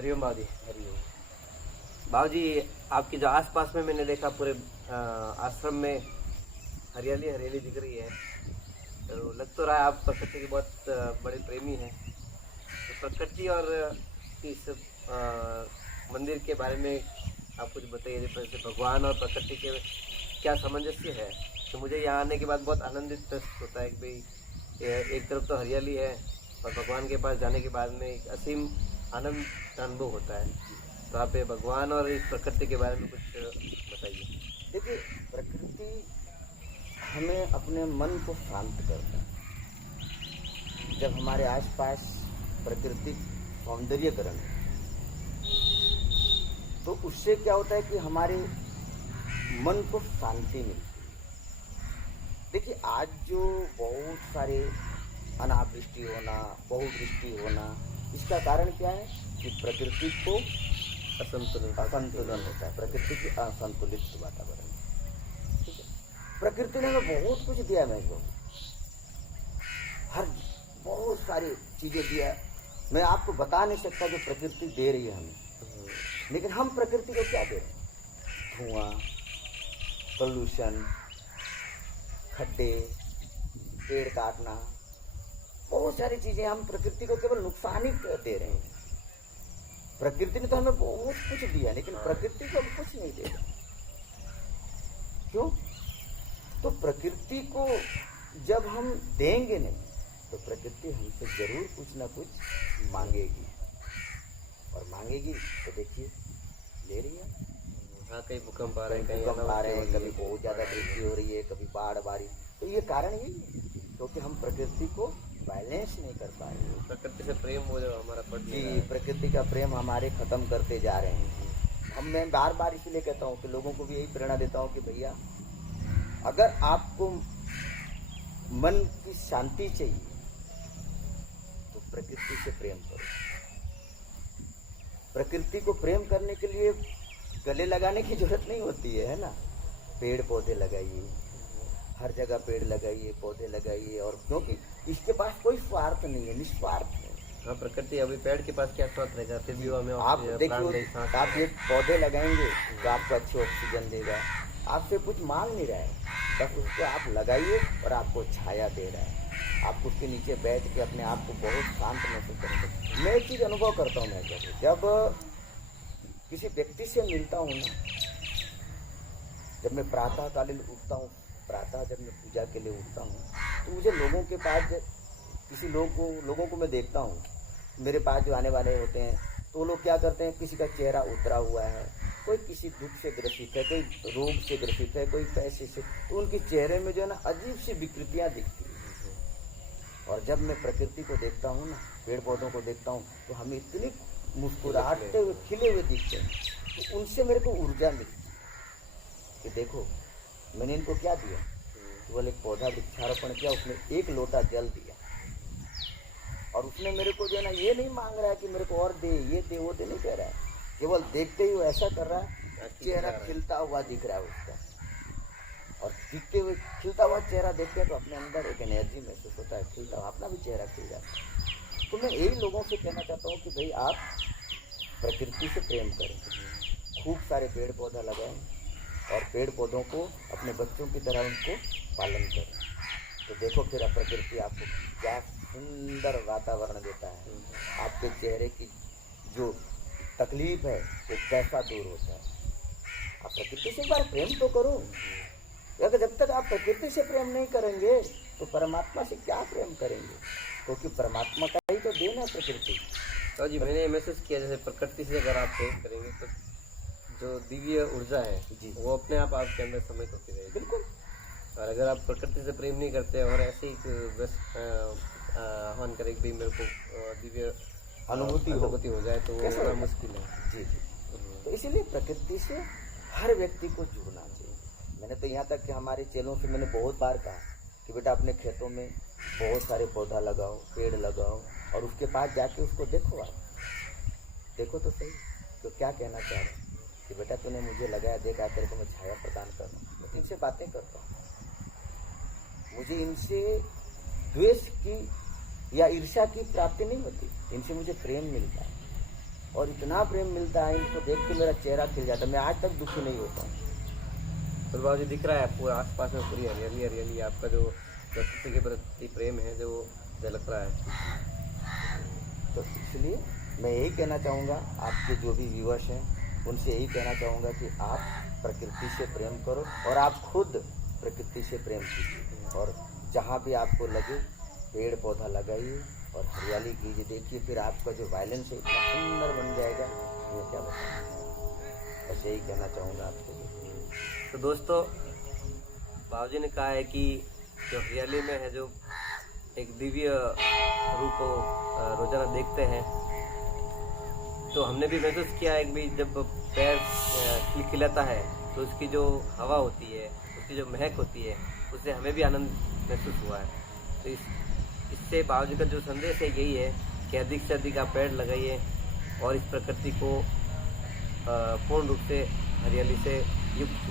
हरिओम बाबू जी। हरिओम। बाबू जी, आपके जो आसपास में मैंने देखा पूरे आश्रम में हरियाली हरियाली दिख रही है, तो लग तो रहा है आप प्रकृति के बहुत बड़े प्रेमी हैं। तो प्रकृति और इस मंदिर के बारे में आप कुछ बताइए। जैसे भगवान और प्रकृति के क्या सामंजस्य है। तो मुझे यहाँ आने के बाद बहुत आनंदित महसूस होता है कि भाई एक तरफ तो हरियाली है और भगवान के पास जाने के बाद में एक असीम आनंद का अनुभव होता है। तो आप ये भगवान और इस प्रकृति के बारे में कुछ बताइए। देखिए, प्रकृति हमें अपने मन को शांत करता है। जब हमारे आसपास प्राकृतिक सौंदर्यकरण है, तो उससे क्या होता है कि हमारे मन को शांति मिलती है। देखिए, आज जो बहुत सारे अनावृष्टि होना, बहुवृष्टि होना, इसका कारण क्या है कि प्रकृति को असंतुलन होता है। प्रकृति की असंतुलित वातावरण, ठीक है। प्रकृति ने हमें बहुत कुछ दिया, मैं को हर बहुत सारी चीजें दिया। मैं आपको बता नहीं सकता जो प्रकृति दे रही है हमें, लेकिन हम प्रकृति को क्या दे रहे हैं? धुआं, पोल्यूशन, खड्डे, पेड़ काटना, बहुत सारी चीजें हम प्रकृति को केवल नुकसान ही दे रहे हैं। प्रकृति ने तो हमें बहुत कुछ दिया, लेकिन प्रकृति को हम कुछ नहीं दे रहे। क्यों? तो प्रकृति को जब हम देंगे नहीं, तो प्रकृति हमसे जरूर कुछ ना कुछ मांगेगी, और मांगेगी तो देखिए ले रही है। हाँ, कहीं भूकंप आ रहे हैं, कहीं भूकंप आ रहे हैं, कभी बहुत ज्यादा वृष्टि हो रही है, कभी बाढ़ बारी। तो ये कारण यही है, क्योंकि हम प्रकृति को बैलेंस नहीं कर पा रहे हैं। प्रकृति से प्रेम हो जो हमारा बढ़ जी, प्रकृति का प्रेम हमारे खत्म करते जा रहे हैं। मैं बार बार इसलिए कहता हूँ कि लोगों को भी यही प्रेरणा देता हूँ कि भैया, अगर आपको मन की शांति चाहिए तो प्रकृति से प्रेम करो। प्रकृति को प्रेम करने के लिए गले लगाने की जरूरत नहीं होती है ना। पेड़ पौधे लगाइए, हर जगह पेड़ लगाइए, पौधे लगाइए, और क्योंकि इसके पास कोई स्वार्थ नहीं है, निस्वार्थ है। हाँ, प्रकृति अभी पेड़ के पास क्या स्वार्थ रहेगा, फिर भी हमें आप देखिए, आप ये पौधे लगाएंगे तो आपको अच्छी ऑक्सीजन देगा, आपसे कुछ मांग नहीं रहा है, बस उसको आप लगाइए और आपको छाया दे रहा है। आप उसके नीचे बैठ के अपने आप को बहुत शांत महसूस करेंगे। मैं एक चीज़ अनुभव करता हूँ, मैं जब किसी व्यक्ति से मिलता हूँ ना, जब मैं प्रातःकालीन उठता हूँ, प्रातः जब मैं पूजा के लिए उठता हूँ, तो मुझे लोगों के पास किसी लोगों को मैं देखता हूँ, मेरे पास जो आने वाले होते हैं, तो वो लोग क्या करते हैं, किसी का चेहरा उतरा हुआ है, कोई किसी दुख से ग्रसित है, कोई रोग से ग्रसित है, कोई पैसे से, तो उनके चेहरे में जो है ना अजीब सी विकृतियाँ दिखती हैं। और जब मैं प्रकृति को देखता हूँ ना, पेड़ पौधों को देखता हूँ, तो हमें इतनी मुस्कुराते हुए, खिले हुए दिखते हैं। तो उनसे मेरे को ऊर्जा मिलती है कि देखो मैंने इनको क्या दिया। केवल एक पौधा वृक्षारोपण किया, उसने 1 लोटा जल दिया, और उसने मेरे को जो है ना ये नहीं मांग रहा है कि मेरे को और दे, ये दे, वो दे, नहीं कह रहा है। केवल देखते ही वो ऐसा कर रहा है, चेहरा खिलता हुआ दिख रहा है उसका, और दिखते हुए खिलता हुआ चेहरा देखते हैं तो अपने अंदर एक एनर्जी महसूस होता है, खिलता हुआ अपना भी चेहरा खिल जाता है। तो मैं यही लोगों से कहना चाहता हूँ कि भाई आप प्रकृति से प्रेम करें, खूब सारे पेड़ पौधा लगाएं, और पेड़ पौधों को अपने बच्चों की तरह उनको पालन करें। तो देखो फिर प्रकृति आपको क्या सुंदर वातावरण देता है, आपके चेहरे की जो तकलीफ है वो कैसा दूर होता है। आप प्रकृति से एक बार प्रेम तो करो। अगर जब तक आप प्रकृति से प्रेम नहीं करेंगे तो परमात्मा से क्या प्रेम करेंगे, क्योंकि परमात्मा का ही तो देन है प्रकृति। तो जी, मैंने महसूस किया जैसे प्रकृति से अगर आप प्रेम करेंगे तो जो दिव्य ऊर्जा है जी, वो अपने आप आपके अंदर समाहित होती रहेगी। बिल्कुल। और अगर आप प्रकृति से प्रेम नहीं करते और ऐसे ही आह्वान करें कि मेरे को दिव्य अनुभूति हो जाए, तो वो बड़ा मुश्किल है। जी जी। तो इसीलिए प्रकृति से हर व्यक्ति को जुड़ना चाहिए। मैंने तो यहाँ तक कि हमारे चेलों से मैंने बहुत बार कहा कि बेटा अपने खेतों में बहुत सारे पौधा लगाओ, पेड़ लगाओ, और उसके पास जाके उसको देखो, आप देखो तो सही तो क्या कहना चाह रहे हैं कि बेटा तूने मुझे लगाया, देखा तेरे को मैं छाया प्रदान कर रहा हूँ। मैं इनसे बातें करता हूँ, मुझे इनसे द्वेष की या ईर्ष्या की प्राप्ति नहीं होती, इनसे मुझे प्रेम मिलता है। और इतना प्रेम मिलता है इनको देख के मेरा चेहरा खिल जाता है, मैं आज तक दुखी नहीं होता हूँ। तो बाबू जी दिख रहा है आपको आसपास में पूरी हरियाली हरियाली, आपका जो प्रकृति के प्रति प्रेम है जो झलक रहा है। तो इसलिए मैं यही कहना चाहूँगा आपके जो भी व्यूअर्स हैं उनसे यही कहना चाहूँगा कि आप प्रकृति से प्रेम करो और आप खुद प्रकृति से प्रेम कीजिए, और जहाँ भी आपको लगे पेड़ पौधा लगाइए और हरियाली कीजिए। देखिए फिर आपका जो वायलेंस है इतना सुंदर बन जाएगा, ये क्या बताऊँ। बस यही कहना चाहूँगा आपसे। तो दोस्तों बाबूजी ने कहा है कि जो हरियाली में है जो एक दिव्य रूप को रोजाना देखते हैं, तो हमने भी महसूस किया है कि भाई जब पेड़ खिलखिलाता है तो उसकी जो हवा होती है, उसकी जो महक होती है, उससे हमें भी आनंद महसूस हुआ है। तो इससे बाबूजी का जो संदेश है यही है कि अधिक से अधिक आप पेड़ लगाइए और इस प्रकृति को पूर्ण रूप से हरियाली से युक्त